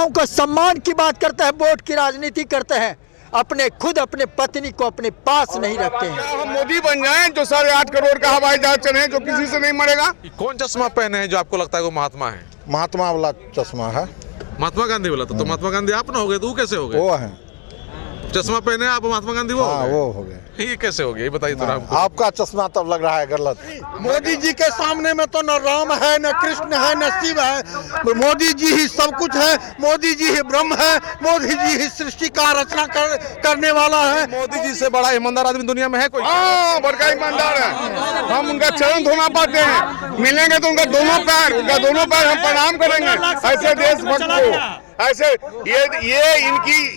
महिलाओं को सम्मान की बात करते हैं, वोट की राजनीति करते हैं, अपने पत्नी को अपने पास नहीं रखते हैं। क्या हम मोदी बन जाएं जो 8.5 करोड़ का हवाई जहाज चले जो किसी से नहीं मरेगा? कौन चश्मा पहने हैं जो आपको लगता है वो महात्मा है? महात्मा वाला चश्मा है। महात्मा गांधी वाला? तो महात्मा गांधी आप ना हो गए तो वो कैसे हो गए? वो है चश्मा पहने आप महात्मा गांधी वो हो हाँ, गए? वो हो गए। ये कैसे हो गया ये बताइए थोड़ा हमको। आपका चश्मा तब लग रहा है गलत। मोदी जी के सामने में तो न राम है, न कृष्ण है, न शिव है। मोदी जी ही सब कुछ है, मोदी जी ही ब्रह्म है, मोदी जी ही सृष्टि का रचना करने वाला है। मोदी जी से बड़ा ईमानदार आदमी दुनिया में है कोई? हाँ, बड़का ईमानदार है। हम उनका चरण धोना पाते हैं, मिलेंगे तो उनका दोनों पैर हम प्रणाम करेंगे। ऐसे देशभक्त को, ऐसे ये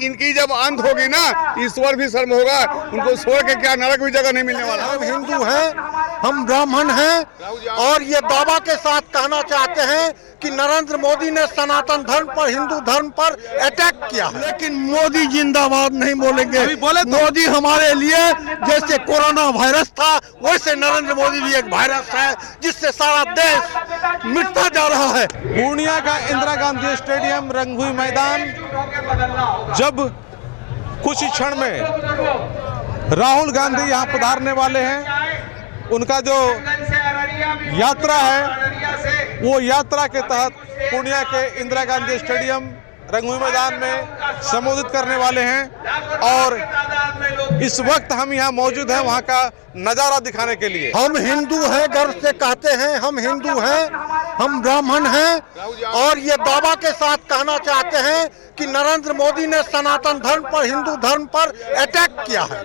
इनकी जब अंत होगी ना, ईश्वर भी शर्म होगा। उनको छोड़ के क्या नरक भी जगह नहीं मिलने वाला। हम हिंदू हैं, हम ब्राह्मण हैं और ये दावा के साथ कहना चाहते हैं कि नरेंद्र मोदी ने सनातन धर्म पर, हिंदू धर्म पर अटैक किया, लेकिन मोदी जिंदाबाद नहीं बोलेंगे। मोदी हमारे लिए जैसे कोरोना वायरस था, वैसे नरेंद्र मोदी भी एक वायरस है जिससे सारा देश मिटता जा रहा है। पूर्णिया का इंदिरा गांधी स्टेडियम रंगभूमि मैदान, जब कुछ ही क्षण में राहुल गांधी यहाँ पधारने वाले हैं, उनका जो यात्रा है वो यात्रा के तहत पूर्णिया के इंदिरा गांधी स्टेडियम रंगभूमि मैदान में संबोधित करने वाले हैं। और इस वक्त हम यहाँ मौजूद हैं वहाँ का नजारा दिखाने के लिए। हम हिंदू हैं, गर्व से कहते हैं हम हिंदू हैं, हम ब्राह्मण हैं और ये दावा के साथ कहना चाहते हैं कि नरेंद्र मोदी ने सनातन धर्म पर, हिंदू धर्म पर अटैक किया है।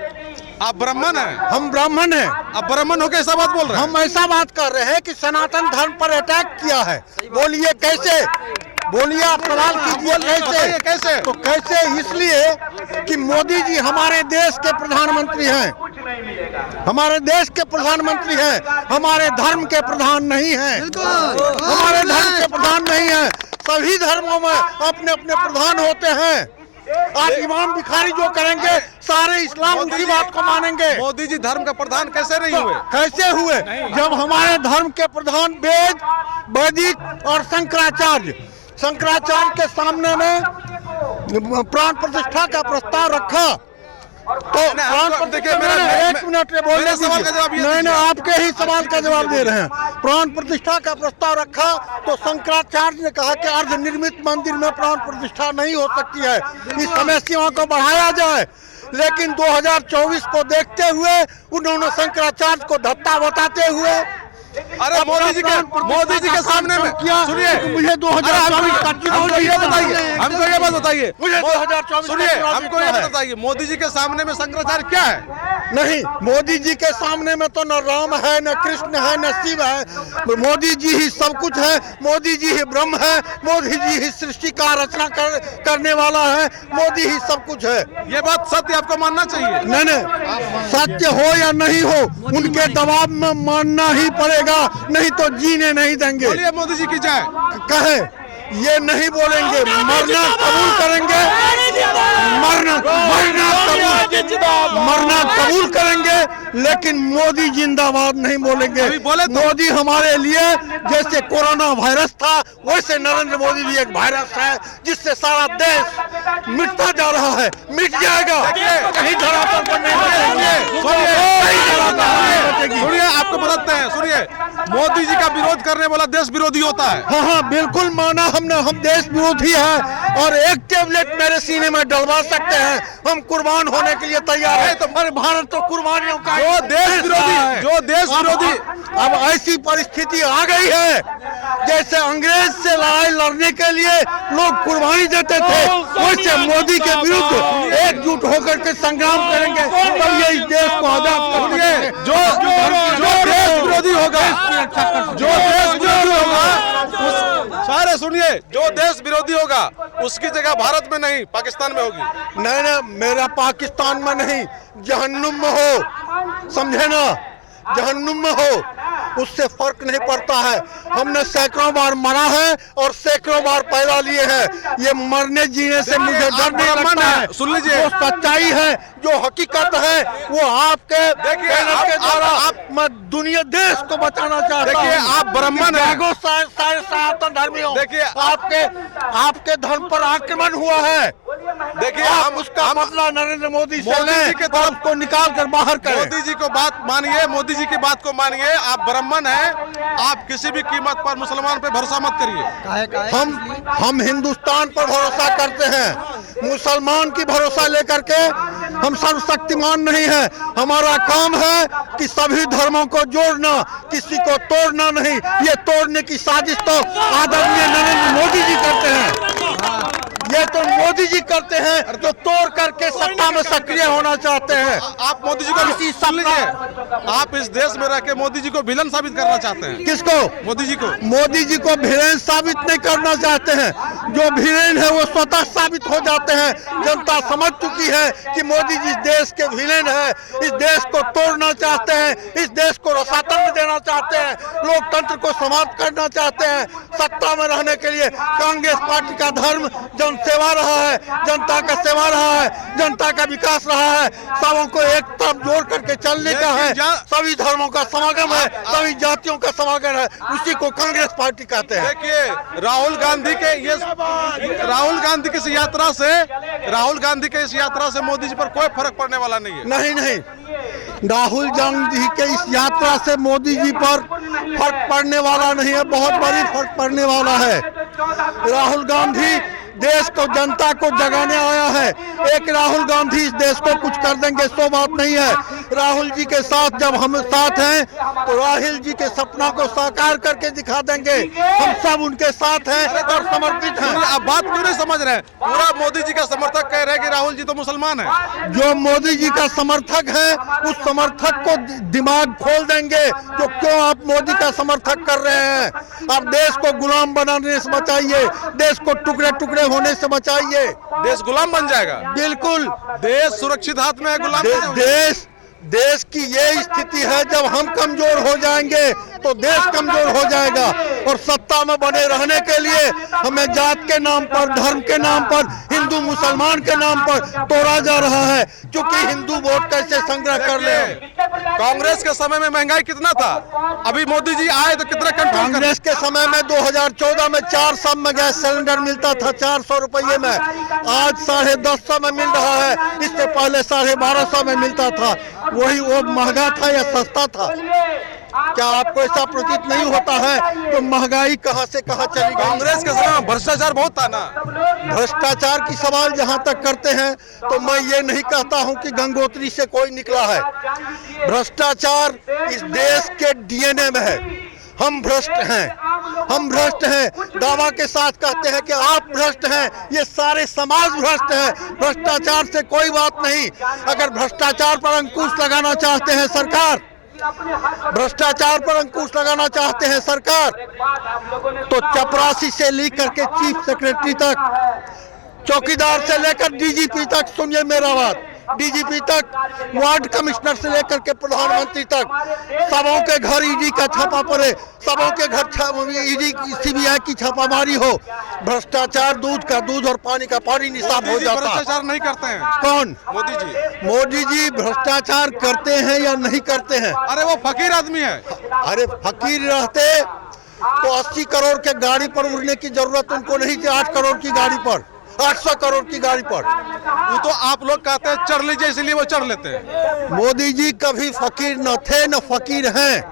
आप ब्राह्मण हैं? हम ब्राह्मण हैं। आप ब्राह्मण होकर ऐसा बात बोल रहे हैं? हम ऐसा बात कर रहे हैं कि सनातन धर्म पर अटैक किया है। बोलिए कैसे? बोलिए, आप सवाल कीजिए कैसे? तो कैसे? इसलिए कि मोदी जी हमारे देश के प्रधानमंत्री हैं, हमारे देश के प्रधानमंत्री हैं, हमारे धर्म के प्रधान नहीं हैं, हमारे धर्म के प्रधान नहीं हैं। सभी धर्मों में अपने अपने प्रधान होते हैं। आज इमाम भिखारी जो करेंगे सारे इस्लाम उसी बात को मानेंगे। मोदी जी धर्म का प्रधान कैसे नहीं हुए? कैसे हुए? जब हमारे धर्म के प्रधान वेद, वैदिक और शंकराचार्य के सामने में प्राण प्रतिष्ठा का प्रस्ताव रखा तो एक मिनट बोलने दीजिए। नहीं, आपके ही सवाल का जवाब दे रहे हैं। प्राण प्रतिष्ठा का प्रस्ताव रखा तो शंकराचार्य ने कहा कि अर्ध निर्मित मंदिर में प्राण प्रतिष्ठा नहीं हो सकती है, इस समय सीमा को बढ़ाया जाए। लेकिन 2024 को देखते हुए उन्होंने शंकराचार्य को धत्ता बताते हुए अरे मोदी जी के सामने में सुनिए, मुझे 2024 हमको ये बात बताइए, मुझे 2024 सुनिए हमको ये बताइए, मोदी जी के सामने में शंकराचार्य क्या है? नहीं, मोदी जी के सामने में तो न राम है, न कृष्ण है, न शिव है। मोदी जी ही सब कुछ है, मोदी जी ही ब्रह्म है, मोदी जी ही सृष्टि का रचना करने वाला है, मोदी ही सब कुछ है। ये बात सत्य आपको मानना चाहिए। नहीं, सत्य हो या नहीं हो, उनके दबाव में मानना ही पड़ेगा, नहीं तो जीने नहीं देंगे। बोलिए मोदी जी की जय। कहे ये नहीं बोलेंगे, मरना कबूल करेंगे, मरना कबूल करेंगे, लेकिन मोदी जिंदाबाद नहीं बोलेंगे। मोदी हमारे लिए जैसे कोरोना वायरस था, वैसे नरेंद्र मोदी भी एक वायरस है जिससे सारा देश मिटता जा रहा है। मिट जाएगा, कहीं धरातल पर नहीं बचेंगे। सुनिए आपको बताते हैं, सुनिए, मोदी जी का विरोध करने वाला देश विरोधी होता है। हाँ, बिल्कुल माना हमने, हम देश विरोधी है और एक टेबलेट मेरे सीने में डलवा सकते हैं, हम कुर्बान होने के लिए तैयार है। तो हमारे भारत तो कुर्बानियों का जो देश विरोधी अब ऐसी परिस्थिति आ गई है जैसे अंग्रेज से लड़ाई लड़ने के लिए लोग कुर्बानी देते थे, वैसे मोदी के विरुद्ध एकजुट होकर के संग्राम करेंगे और ये इस देश को आजाद करेंगे। जो देश विरोधी होगा, सारे सुनिए, जो देश विरोधी होगा उसकी जगह भारत में नहीं पाकिस्तान में होगी। नहीं, मेरा पाकिस्तान में नहीं, जहन्नुम में हो, समझे ना, जहन्नुम में हो। उससे फर्क नहीं पड़ता है। हमने सैकड़ों बार मरा है और सैकड़ों बार पैदा लिए हैं। ये मरने जीने से मुझे डर नहीं लगता है। सुन लीजिए, जो सच्चाई है, जो हकीकत है, वो आपके के द्वारा मैं दुनिया देश को बचाना चाहता हूँ। देखिए, आप ब्राह्मण हैं। सारे सनातन धर्मियों, देखिए, आपके धर्म पर आक्रमण हुआ है। देखिए, आप उसका बदला नरेंद्र मोदी से लें और उसको निकाल कर बाहर करें। मोदी जी को बात मानिए, मोदी जी की बात को मानिए। आप ब्राह्मण हैं, आप किसी भी कीमत पर मुसलमान पे भरोसा मत करिए। हम हिंदुस्तान पर भरोसा करते हैं, मुसलमान की भरोसा लेकर के हम सर्वशक्तिमान नहीं है। हमारा काम है कि सभी धर्मों को जोड़ना, किसी को तोड़ना नहीं। ये तोड़ने की साजिश तो आदरणीय नरेंद्र मोदी जी करते हैं। ये तो मोदी जी करते हैं जो तोड़ करके सत्ता में सक्रिय होना चाहते हैं। आप मोदी जी को सुन लीजिए, आप इस देश में रह के मोदी जी को विलन साबित करना चाहते हैं। किसको? मोदी जी को। मोदी जी को विलेन साबित नहीं करना चाहते हैं। जो विलेन है वो स्वतः साबित हो जाते हैं। जनता समझ चुकी है कि मोदी जी देश के विलेन है। इस देश को तोड़ना चाहते हैं, इस देश को रसातंत्र देना चाहते हैं, लोकतंत्र को समाप्त करना चाहते हैं। सत्ता में रहने के लिए कांग्रेस पार्टी का धर्म जन सेवा रहा है, जनता का सेवा रहा है, जनता का विकास रहा है। सबों को एक तरफ जोड़ करके चलने का है। सभी धर्मों का समागम है, सभी जातियों का समागम है। उसी को कांग्रेस पार्टी कहते हैं। देखिए, राहुल गांधी की इस यात्रा से मोदी जी पर कोई फर्क पड़ने वाला नहीं है। नहीं, राहुल गांधी के इस यात्रा से मोदी जी पर फर्क पड़ने वाला नहीं है, बहुत बड़ी फर्क पड़ने वाला है। राहुल गांधी देश को, जनता को जगाने आया है। एक राहुल गांधी इस देश को कुछ कर देंगे सो बात नहीं है। राहुल जी के साथ जब हम साथ हैं तो राहुल जी के सपना को साकार करके दिखा देंगे। हम सब उनके साथ हैं और समर्पित हैं। आप बात क्यों नहीं समझ रहे हैं? पूरा मोदी जी का समर्थक कह रहे हैं कि राहुल जी तो मुसलमान है। जो मोदी जी का समर्थक है उस समर्थक को दिमाग खोल देंगे। जो क्यों आप मोदी का समर्थक कर रहे हैं? आप देश को गुलाम बनाने से बचाइए, देश को टुकड़े टुकड़े होने से बचाइए। देश गुलाम बन जाएगा? बिल्कुल, देश सुरक्षित हाथ में है, गुलाम देश की ये स्थिति है। जब हम कमजोर हो जाएंगे तो देश कमजोर हो जाएगा। और सत्ता में बने रहने के लिए हमें जात के नाम पर, धर्म के नाम पर, हिंदू मुसलमान के नाम पर तोड़ा जा रहा है। क्योंकि हिंदू वोट कैसे संग्रह कर ले। कांग्रेस के समय में महंगाई कितना था? अभी मोदी जी आए तो कितना कंट्रोल? कांग्रेस के समय में 2014 में 400 में गैस सिलेंडर मिलता था 400 रुपये में। आज 1050 में मिल रहा है। इससे पहले 1250 में मिलता था। वही वो महंगा था या सस्ता था? क्या आपको ऐसा प्रतीत नहीं होता है कि महंगाई कहां से कहां चली गई? कांग्रेस के समय में भ्रष्टाचार बहुत था ना। भ्रष्टाचार की सवाल जहां तक करते हैं तो मैं ये नहीं कहता हूं कि गंगोत्री से कोई निकला है। भ्रष्टाचार इस देश के डीएनए में है। हम भ्रष्ट हैं, दावा के साथ कहते हैं कि आप भ्रष्ट हैं। ये सारे समाज भ्रष्ट है। भ्रष्टाचार से कोई बात नहीं। अगर भ्रष्टाचार पर अंकुश लगाना चाहते हैं सरकार, भ्रष्टाचार पर अंकुश लगाना चाहते हैं सरकार, तो चपरासी से लेकर के चीफ सेक्रेटरी तक, चौकीदार से लेकर डीजीपी तक, सुनिए मेरा बात, डीजीपी तक, वार्ड कमिश्नर से लेकर के प्रधानमंत्री तक, सबों के घर ईडी का छापा पड़े, सबों के घर ईडी सीबीआई की छापामारी हो। भ्रष्टाचार दूध का दूध और पानी का पानी निसाब हो जाता है। भ्रष्टाचार नहीं करते हैं कौन? मोदी जी। मोदी जी भ्रष्टाचार करते हैं या नहीं करते हैं? अरे वो फकीर आदमी है। अरे फकीर रहते तो 80 करोड़ के गाड़ी पर उड़ने की जरूरत उनको नहीं थी। 8 करोड़ की गाड़ी पर, 800 करोड़ की गाड़ी पर। वो तो आप लोग कहते हैं चढ़ लीजिए, इसलिए वो चढ़ लेते हैं। मोदी जी कभी फकीर न थे न फकीर हैं।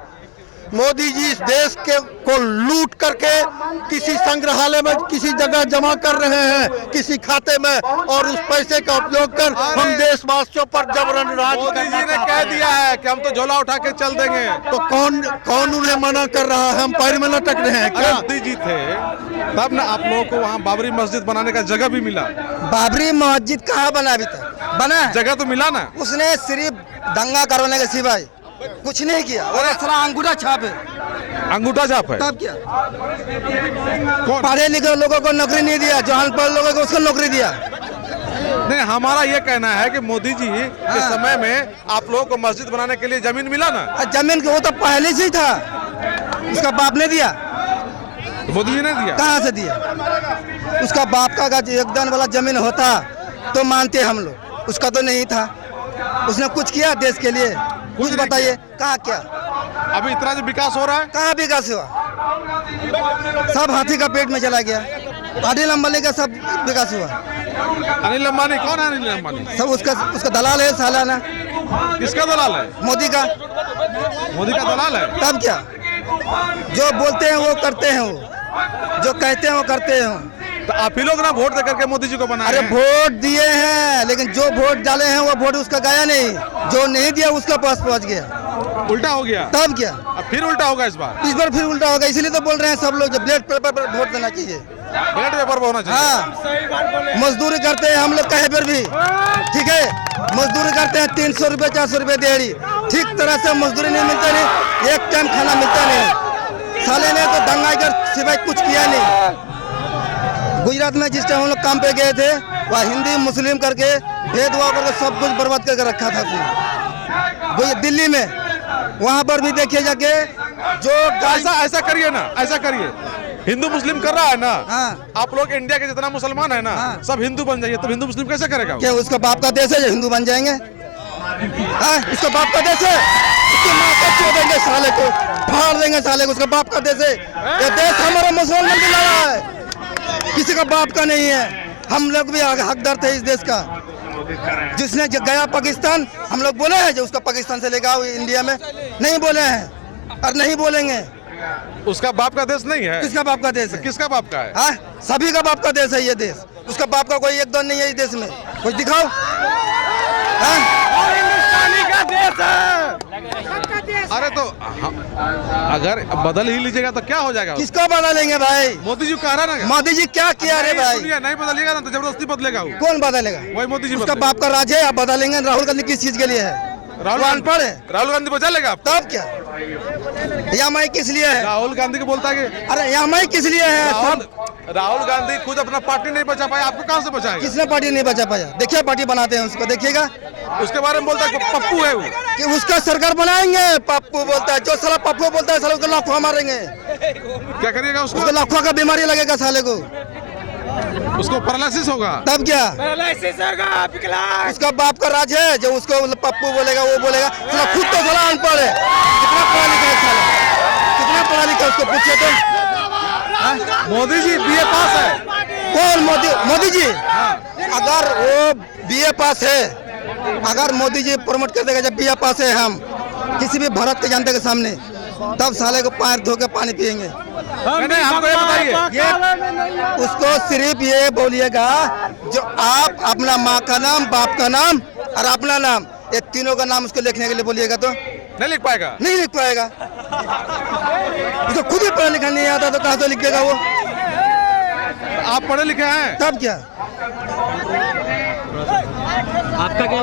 मोदी जी इस देश को लूट करके किसी संग्रहालय में किसी जगह जमा कर रहे हैं, किसी खाते में, और उस पैसे का उपयोग कर हम देशवासियों पर जबरन राज मोदी जी ने कह दिया है कि हम तो झोला उठा के चल देंगे। तो कौन उन्हें मना कर रहा है? हम पैर में लटक रहे हैं क्या? मोदी जी थे तब ना आप लोगों को वहाँ बाबरी मस्जिद बनाने का जगह भी मिला। बाबरी मस्जिद कहाँ बना? अभी तक बना है? जगह तो मिला ना। उसने सिर्फ दंगा करवाने के सिवाय कुछ नहीं किया। और साला अंगूठा छाप है। अंगूठा छाप है। तब क्या? कौन? पढ़े लिखे लोगों को नौकरी नहीं दिया, जो अनपढ़ लोगों को उसको नौकरी दिया। नहीं, हमारा ये कहना है कि मोदी जी के समय में आप लोगों को मस्जिद बनाने के लिए जमीन मिला ना। जमीन वो तो पहले से ही था। उसका बाप ने दिया, मोदी जी ने दिया? कहाँ से दिया? उसका बाप का अगर योगदान वाला जमीन होता तो मानते हम लोग, उसका तो नहीं था। उसने कुछ किया देश के लिए? कुछ बताइए, कहाँ क्या? अभी इतना जो विकास हो रहा है, कहाँ विकास हुआ? सब हाथी का पेट में चला गया। अनिल अंबानी का सब विकास हुआ। अनिल अंबानी कौन है? अनिल अंबानी सब उसका दलाल है सालाना। किसका दलाल है? मोदी का। मोदी का दलाल है? तब क्या, जो बोलते हैं वो करते हैं, वो जो कहते हैं वो करते हैं। तो आप ही लोग ना वोट देकर के मोदी जी को बनाए अरे हैं। वोट दिए हैं, लेकिन जो वोट डाले हैं वो वोट उसका गया नहीं, जो नहीं दिया उसका पास पहुंच गया। उल्टा हो गया। तब क्या, अब फिर उल्टा होगा इस बार फिर उल्टा होगा। इसीलिए तो बोल रहे हैं सब लोग जब ब्लैक पेपर पर वोट देना चाहिए। बैलेट पेपर पर होना चाहिए। हाँ, मजदूरी करते हैं हम लोग कहीं पर भी, ठीक है, मजदूरी करते हैं 300 रुपये 400 रुपये दिहाड़ी, ठीक तरह से मजदूरी नहीं मिलता, नहीं एक टाइम खाना मिलता नहीं। साले ने तो दंगा कर सिवाय कुछ किया नहीं। गुजरात में जिस टाइम हम लोग काम पे गए थे, वहाँ हिंदी मुस्लिम करके भेदभाव करके सब कुछ बर्बाद करके रखा था उसने। दिल्ली में वहाँ पर भी देखिए जाके, जो ऐसा करिए ना, ऐसा करिए, हिंदू मुस्लिम कर रहा है ना। हाँ। आप लोग इंडिया के जितना मुसलमान है ना, हाँ। सब हिंदू बन जाइए, तो हिंदू मुस्लिम कैसे करेगा? क्या उसका बाप का देश है जो हिंदू बन जाएंगे? हाँ, उसका बाप का देश है, उसकी माँ को छोड़ देंगे, साले को फाड़ देंगे, साले को। उसका बाप का देश है। ये देश हमारा मुसलमान भी लड़ा है, किसी का बाप का नहीं है। हम लोग भी हकदार थे इस देश का। जिसने गया पाकिस्तान, हम लोग बोले हैं जो उसका पाकिस्तान से लेकर आओ इंडिया में, नहीं बोले हैं और नहीं बोलेंगे। उसका बाप का देश नहीं है। किसका बाप का देश है? किसका बाप का है? हाँ, सभी का बाप का देश है ये देश। उसका बाप का कोई योगदान नहीं है इस देश में, कुछ दिखाओ। हिंदुस्तानी का देश है। अरे तो अगर बदल ही लीजिएगा तो क्या हो जाएगा? किसको बदलेंगे भाई? मोदी जी कह रहा ना। मोदी जी क्या किया रे भाई? नहीं बदलिएगा ना तो जबरदस्ती बदलेगा वो। कौन बदलेगा? वही मोदी जी। उसका बाप का राज है, आप बदलेंगे? राहुल गांधी किस चीज के लिए है? राहुल अनपढ़ है। राहुल गांधी बचा लेगा आप? तब क्या, EMI किस लिए है? राहुल गांधी को बोलता है कि अरे EMI किस लिए है? सब राहुल गांधी खुद अपना पार्टी नहीं बचा पाया, आपको कहां से बचाएगा? किसने पार्टी नहीं बचा पाया? देखिए पार्टी बनाते हैं उसको, देखिएगा। उसके बारे में बोलता है कि पप्पू है वो, कि उसका सरकार बनाएंगे। पप्पू बोलता है, जो साला पप्पू बोलता है साला उसको लाखों मारेंगे। क्या करिएगा उसको? उसको लाखों का बीमारी लगेगा साले को। उसको पैरालिसिस होगा। तब क्या, उसका बाप का राज है जो उसको पप्पू बोलेगा, वो बोलेगा। साला खुद तो साला अनपढ़ है। कितना पढ़ा लिखा है साला, कितना पढ़ा लिखा है उसको पूछिए तो। मोदी जी BA पास है। कौन मोदी जी? अगर वो BA पास है, अगर मोदी जी प्रमोट कर देगा जब BA पास है हम किसी भी भारत के जनता के सामने, तब साले को पैर धो के पानी पियेंगे। नहीं, हमको ये बताइए, उसको सिर्फ ये बोलिएगा जो आप अपना माँ का नाम, बाप का नाम और अपना नाम, ये तीनों का नाम उसको लिखने के लिए बोलिएगा तो नहीं लिख पाएगा। नहीं लिख पाएगा। उसको खुद ही पढ़ा लिखा नहीं आता तो कहाँ से लिखेगा वो? आप पढ़े लिखे हैं? तब क्या, आपका क्या?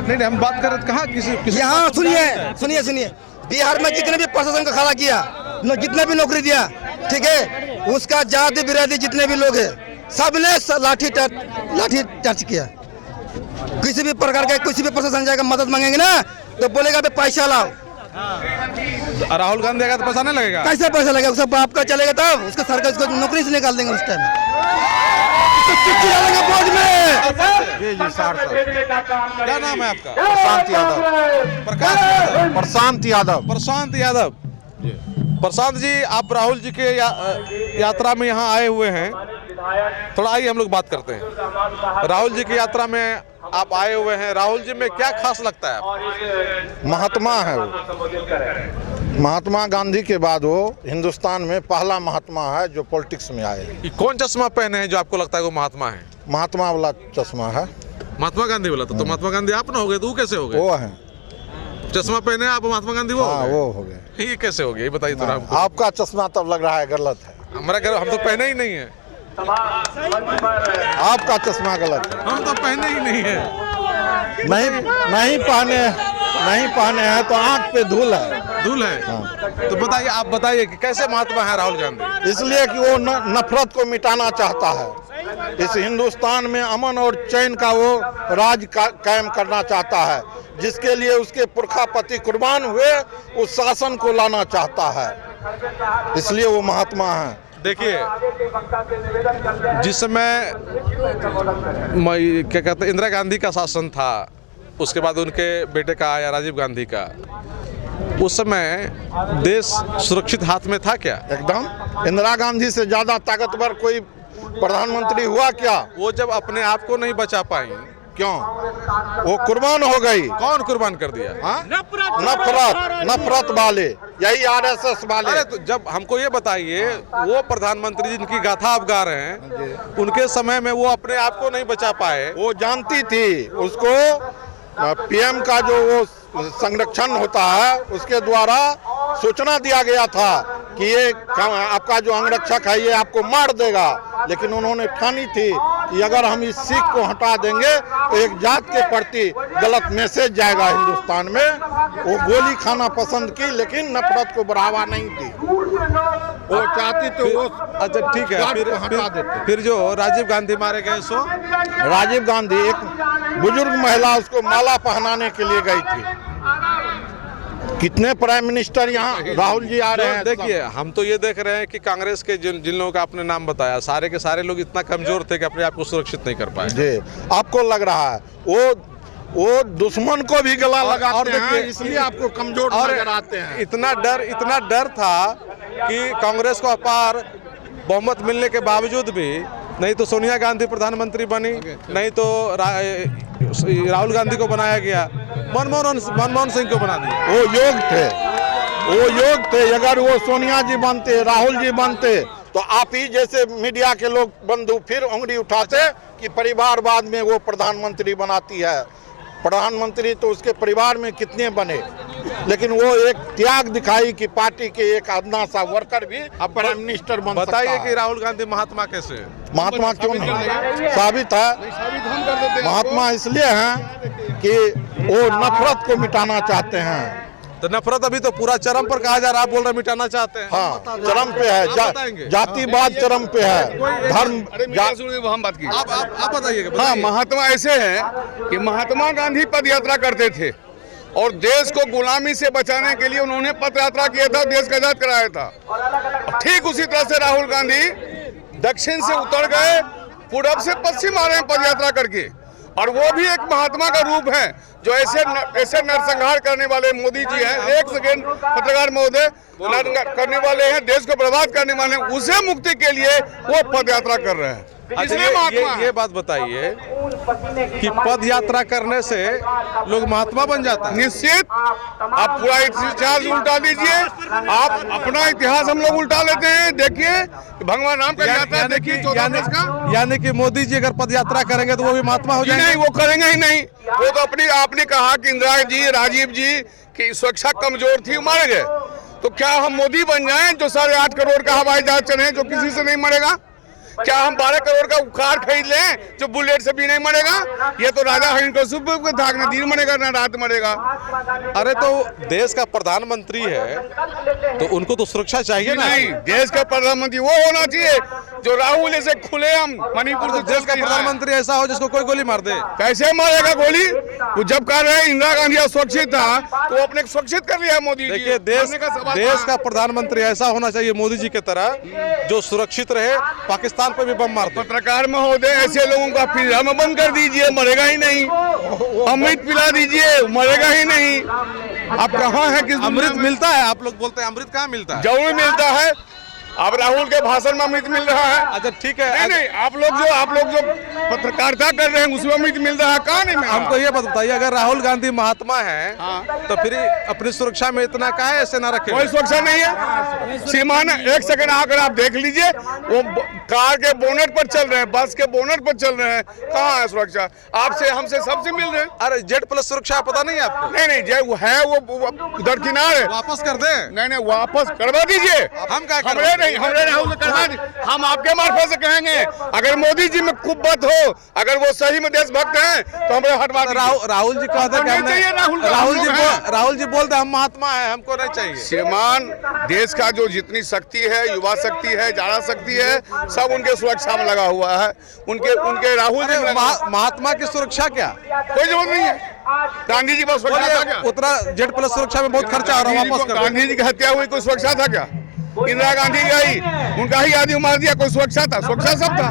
नहीं, हम बात कर रहे कहाँ किसी यहाँ सुनिए, बिहार में जितने भी प्रशासन का खड़ा किया, जितने भी नौकरी दिया, ठीक है, उसका जाति बिरादरी जितने भी लोग हैं, सबने लाठी टच किया। किसी भी प्रकार का किसी भी प्रशासन जाएगा मदद मांगेंगे ना तो बोलेगा बे पैसा लाओ। राहुल गांधी आएगा तो पैसा नहीं लगेगा। कैसे पैसा लगेगा? उसका बाप का चलेगा तब उसका सरकार उसको नौकरी से निकाल देंगे। उस टाइम चिट्ठी डालेंगे बोर्ड में। जी सर। क्या नाम है आपका? प्रशांत यादव। प्रकाश प्रशांत यादव। प्रशांत यादव। प्रशांत जी, आप राहुल जी के यात्रा में यहाँ आए हुए हैं, थोड़ा आइए हम लोग बात करते हैं। राहुल जी की यात्रा में आप आए हुए हैं, राहुल जी में क्या खास लगता है आपको? महात्मा है वो, महात्मा गांधी के बाद वो हिंदुस्तान में पहला महात्मा है जो पॉलिटिक्स में आए। ये कौन चश्मा पहने हैं जो आपको लगता है वो महात्मा है? महात्मा वाला चश्मा है। महात्मा गांधी वाला? तो महात्मा गांधी आप ना हो गए तो वो कैसे हो गए? वो है, चश्मा पहने आप महात्मा गांधी वो हो हाँ गए? वो हो गए। ये कैसे हो गया, ये बताइए थोड़ा हमको। आपका चश्मा तब लग रहा है गलत है। हमारा घर हम तो पहने ही नहीं है। आपका चश्मा गलत है। हम तो पहने ही नहीं है। नहीं पहने हैं तो आंख पे धूल है। धूल है? हाँ। तो बताइए, आप बताइए कि कैसे महात्मा है राहुल गांधी? इसलिए कि वो नफरत को मिटाना चाहता है। इस हिंदुस्तान में अमन और चैन का वो राज कायम करना चाहता है, जिसके लिए उसके पुरखा पति कुर्बान हुए, उस शासन को लाना चाहता है। इसलिए वो महात्मा हैं। देखिए, जिस समय क्या कहते हैं इंदिरा गांधी का शासन था, उसके बाद उनके बेटे का आया राजीव गांधी का, उस समय देश सुरक्षित हाथ में था क्या? एकदम इंदिरा गांधी से ज्यादा ताकतवर कोई प्रधानमंत्री हुआ क्या? वो जब अपने आप को नहीं बचा पाई, क्यों? वो कुर्बान हो गई। कौन कुर्बान कर दिया? हाँ? नफरत वाले, यही आरएसएस वाले। अरे तो जब हमको ये बताइए, वो प्रधानमंत्री जिनकी गाथा आप गा रहे हैं, उनके समय में वो अपने आप को नहीं बचा पाए। वो जानती थी उसको पीएम का जो वो संरक्षण होता है उसके द्वारा सूचना दिया गया था कि ये आपका जो अंगरक्षक है ये आपको मार देगा, लेकिन उन्होंने ठानी थी कि अगर हम इस सिख को हटा देंगे तो एक जात के प्रति गलत मैसेज जाएगा हिंदुस्तान में। वो गोली खाना पसंद की, लेकिन नफरत को बढ़ावा नहीं दी। वो चाहती तो वो अच्छा ठीक है, फिर जो राजीव गांधी मारे गए, सो राजीव गांधी एक बुजुर्ग महिला उसको माला पहनाने के लिए गई थी। कितने प्राइम मिनिस्टर यहाँ, राहुल जी आ रहे हैं। देखिए, हम तो ये देख रहे हैं कि कांग्रेस के जिन लोगों का आपने नाम बताया, सारे के सारे लोग इतना कमजोर थे कि अपने आप को सुरक्षित नहीं कर पाए। जी, आपको लग रहा है वो दुश्मन को भी गला लगाते हैं, इसलिए आपको कमजोर नजर आते हैं। इतना डर था कि कांग्रेस को अपार बहुमत मिलने के बावजूद भी नहीं तो सोनिया गांधी प्रधानमंत्री बनी, नहीं तो राहुल गांधी को बनाया गया, मनमोहन सिंह को बना दिया। वो योग थे। अगर वो सोनिया जी बनते, राहुल जी बनते, तो आप ही जैसे मीडिया के लोग बंधु फिर उंगली उठाते कि परिवारवाद में वो प्रधानमंत्री बनाती है। प्रधानमंत्री तो उसके परिवार में कितने बने, लेकिन वो एक त्याग दिखाई कि पार्टी के एक अदना सा वर्कर भी अब प्राइम मिनिस्टर बन सकता है। बताइए कि राहुल गांधी महात्मा कैसे? महात्मा क्यों नहीं? साबित है। महात्मा इसलिए हैं कि वो नफरत को मिटाना चाहते हैं। तो नफरत अभी तो पूरा चरम पर कहा जा रहा है, आप बोल रहे मिटाना चाहते हैं। हाँ, चरम पे है, जातिवाद चरम पे है, धर्म हम बात की। आप बताइए। हाँ, महात्मा ऐसे हैं कि महात्मा गांधी पद यात्रा करते थे और देश को गुलामी से बचाने के लिए उन्होंने पद यात्रा किया था, देश का आजाद कराया था। ठीक उसी तरह से राहुल गांधी दक्षिण से उत्तर गए, पूरब से पश्चिम आ रहे हैं पद यात्रा करके, और वो भी एक महात्मा का रूप है। जो ऐसे नरसंहार करने वाले मोदी जी हैं, एक सेकेंड पत्रकार महोदय, करने वाले हैं, देश को बर्बाद करने वाले हैं, उसे मुक्ति के लिए वो पद यात्रा कर रहे हैं। ये बात बताइए कि पद यात्रा करने से लोग महात्मा बन जाता है? निश्चित। आप पूरा इतिहास उल्टा दीजिए, आप अपना इतिहास हम लोग उल्टा लेते हैं। देखिए भगवान राम का यात्रा देखिए, यानी कि मोदी जी अगर पद यात्रा करेंगे तो वो भी महात्मा हो जाएंगे? नहीं, वो करेंगे ही नहीं। वो तो आपने कहा कि इंदिरा जी, राजीव जी की सुरक्षा कमजोर थी, मारे गए। तो क्या हम मोदी बन जाएं जो 8.5 करोड़ का हवाई जहाज चले जो किसी से नहीं मरेगा? क्या हम 12 करोड़ का कार खरीद लें जो बुलेट से भी नहीं मरेगा? ये तो राजा हिरण्यकशिप था, न दिन मरेगा न रात मरेगा। अरे तो देश का प्रधानमंत्री है तो उनको तो सुरक्षा चाहिए ना? नहीं, देश का प्रधानमंत्री वो होना चाहिए जो राहुल ऐसे खुलेआम मणिपुर से देश का प्रधानमंत्री ऐसा हो जिसको कोई गोली मार दे। कैसे मारेगा गोली? वो जब कह रहे हैं इंदिरा गांधी सुरक्षित था तो वो अपने सुरक्षित कर लिया मोदी जी। देखिए, देश का प्रधानमंत्री ऐसा होना चाहिए मोदी जी की तरह जो सुरक्षित रहे, पाकिस्तान पे भी बम मार दे। पत्रकार महोदय, ऐसे लोगों का फिर हम बंद कर दीजिए, मरेगा ही नहीं। अमृत पिला दीजिए, मरेगा ही नहीं। आप कहाँ हैं? किस अमृत मिलता है? आप लोग बोलते हैं अमृत कहाँ मिलता है? जरूर मिलता है। अब राहुल के भाषण में अमृत मिल रहा है। अच्छा ठीक है। नहीं, आप लोग जो पत्रकारिता कर रहे हैं उसमें अमृत मिल रहा है, कहाँ नहीं मिल रहा? हमको ये बताइए, अगर राहुल गांधी महात्मा है तो फिर अपनी सुरक्षा में इतना काहे ऐसे ना रखे? कोई सुरक्षा नहीं है। सीमान, एक सेकंड आकर आप देख लीजिए, वो कार के बोनट पर चल रहे हैं, बस के बोनट पर चल रहे हैं, कहाँ है सुरक्षा? आपसे, हमसे, सबसे मिल रहे हैं। अरे Z+ सुरक्षा पता नहीं आपको? नहीं, जो है वो दरकिनार है। वापस कर दें? नहीं, वापस करवा दीजिए। हम क्या करें? हमरे राहुल ने करवा दी। हम आपके मार्फत से कहेंगे, अगर मोदी जी में कुब्बत हो, अगर वो सही में देशभक्त हैं तो हमें हटवा दीजिए। राहुल जी कहते हैं, राहुल जी बोलते हम महात्मा है, हमको नहीं चाहिए। श्रीमान, देश का जो जितनी शक्ति है, युवा शक्ति है, जाना शक्ति है, सब उनके सुरक्षा में लगा हुआ है। उनके राहुल जी महात्मा की सुरक्षा क्या? कोई जरूरत नहीं है। गांधी जी पर सुरक्षा था क्या? उतना Z+ सुरक्षा में बहुत खर्चा हो रहा है, वापस कर। गांधी जी की हत्या हुई, कोई सुरक्षा था क्या? इंदिरा गांधी गई, उनका ही आदमी मार दिया। कोई सुरक्षा था? सुरक्षा सब था।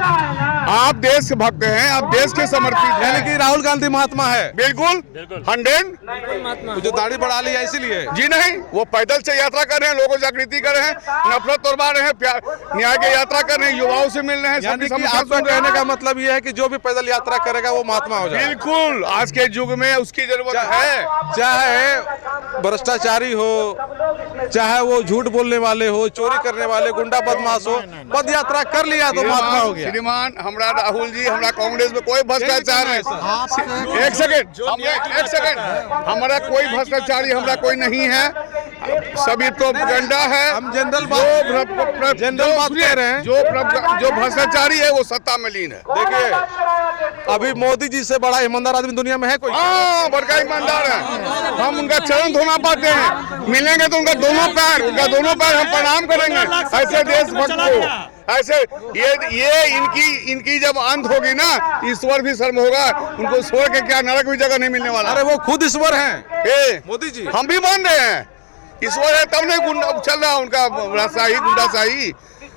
आप देश के भक्त हैं, आप देश के समर्पित हैं। यानी कि राहुल गांधी महात्मा है। बिल्कुल 100। जो दाढ़ी बढ़ा लिया इसीलिए? जी नहीं, वो पैदल से यात्रा कर रहे हैं, लोगों जागृति कर रहे हैं, नफरत तोड़वा रहे हैं, न्याय की यात्रा कर रहे हैं, युवाओं से मिल रहे हैं। यानी कि आपका कहने का मतलब ये है कि जो भी पैदल यात्रा करेगा वो महात्मा हो जाएगा। बिल्कुल, आज के युग में उसकी जरूरत है। चाहे भ्रष्टाचारी हो, चाहे वो झूठ बोलने वाले हो, चोरी करने वाले, गुंडा बदमाश हो, पद यात्रा कर लिया तो महात्मा हो गया। श्रीमान, हमरा राहुल जी, हमरा कांग्रेस में कोई भ्रष्टाचार नहीं। एक सेकंड, हमारा कोई भ्रष्टाचारी हमरा कोई नहीं है, सभी तो गंडा है। हम जनरल बात कह रहे हैं। जो भ्रष्टाचारी है वो सत्ता में लीन है। देखिए, अभी मोदी जी से बड़ा ईमानदार आदमी दुनिया में है कोई? हाँ, बड़का ईमानदार है। हम उनका चरण धोना पाते हैं, मिलेंगे तो उनका दोनों पैर हम प्रणाम करेंगे। ऐसे देशभक्त को, ऐसे ये इनकी जब अंत होगी ना, ईश्वर भी शर्म होगा। उनको छोड़ के क्या नरक भी जगह नहीं मिलने वाला। अरे वो खुद ईश्वर हैं मोदी जी। हम भी मान रहे हैं ईश्वर है, तब नहीं गुंडा चल रहा उनका गुंडाशाही।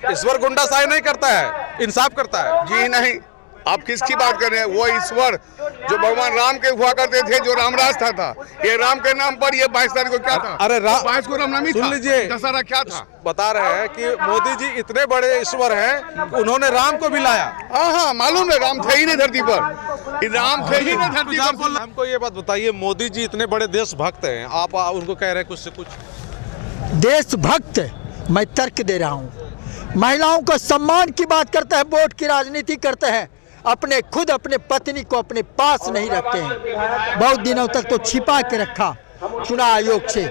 ईश्वर गुंडाशाही नहीं करता है, इंसाफ करता है। जी नहीं, आप किसकी बात कर रहे हैं? वो ईश्वर जो भगवान राम के हुआ करते थे, जो रामराज था। ये राम के नाम पर ये 22 तारीख को क्या था? अरे 22 को रामनवमी था। सुन लीजिए, दशहरा क्या था? बता रहे हैं कि मोदी जी इतने बड़े ईश्वर हैं, उन्होंने राम को भी लाया। हाँ, मालूम है, राम थे ही नहीं धरती पर। राम थे ही नहीं धरती पर। हमको ये बात बताइए, मोदी जी इतने बड़े देशभक्त हैं, आप उनको कह रहे हैं कुछ से कुछ? देशभक्त, मैं तर्क दे रहा हूँ। महिलाओं को सम्मान की बात करते हैं, वोट की राजनीति करते हैं, खुद अपने पत्नी को अपने पास नहीं रखते हैं। बहुत दिनों तक तो छिपा के रखा चुनाव आयोग से,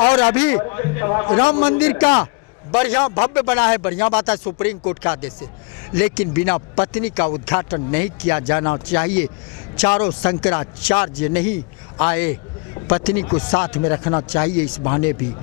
और अभी राम मंदिर का बढ़िया भव्य बना है, बढ़िया बात है सुप्रीम कोर्ट के आदेश से, लेकिन बिना पत्नी का उद्घाटन नहीं किया जाना चाहिए। चारों शंकराचार्य नहीं आए, पत्नी को साथ में रखना चाहिए इस बहाने भी।